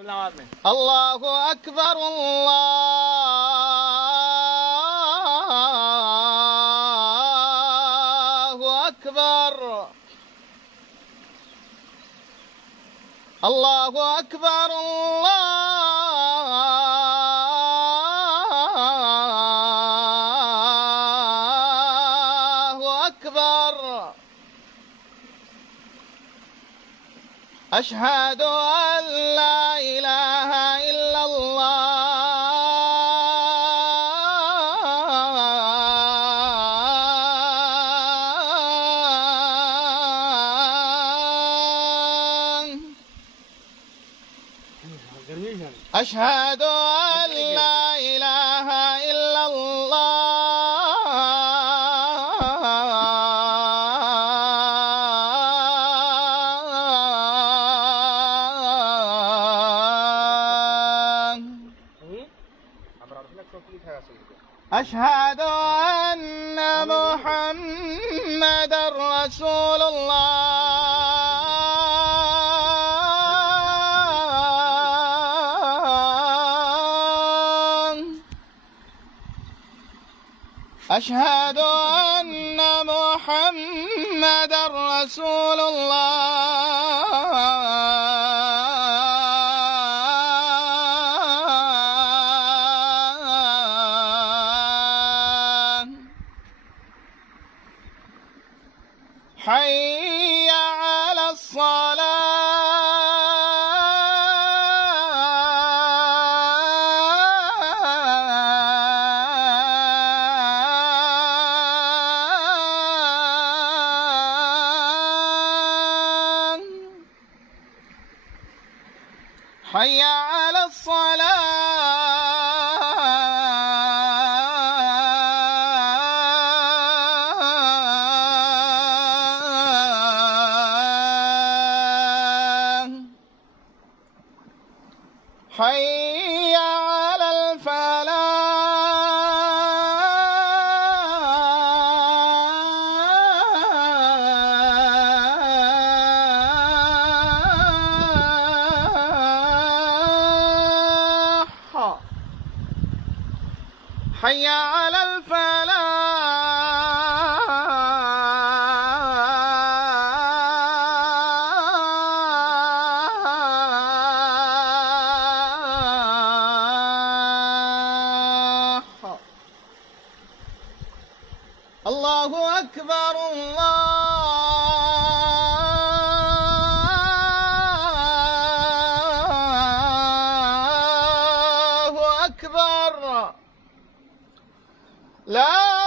الله أكبر الله أكبر الله أكبر الله أكبر أشهد أن لا إله إلا الله أشهد أن لا إله إلا الله أشهد أن محمد رسول الله أشهد أن محمد رسول الله حي على الصلاة حي على الصلاة حي على الفلاح حي على الفلاح الله أكبر الله أكبر لا